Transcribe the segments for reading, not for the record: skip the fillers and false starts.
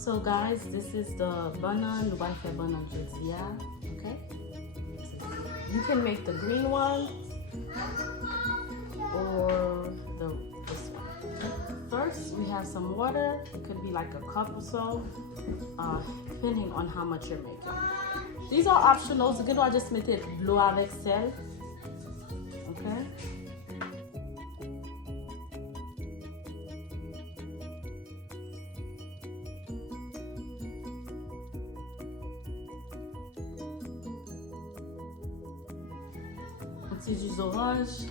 So guys, this is the banan pezia. Okay. You can make the green one or this one. First, we have some water. It could be like a cup or so, depending on how much you're making. These are optional. Ce que doit just mettre l'eau avec sel. Okay. Un petit jus d'orange.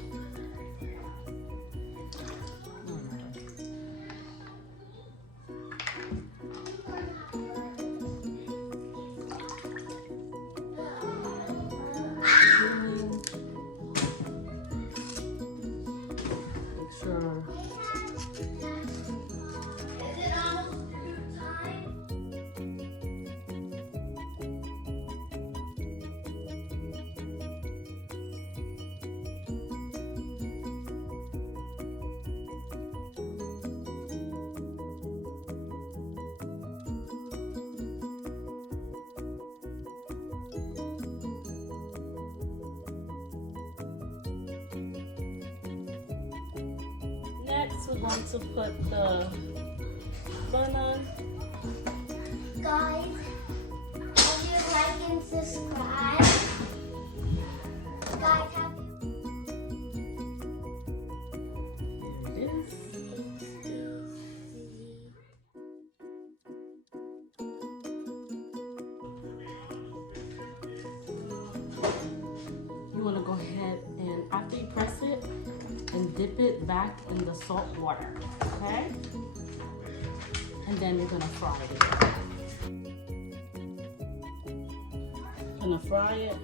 Next, we're going to put the banan. Guys, if you like and subscribe, guys, have There it is. You want to go ahead and after you press it, and dip it back in the salt water, okay? And then you're gonna fry it. Gonna fry it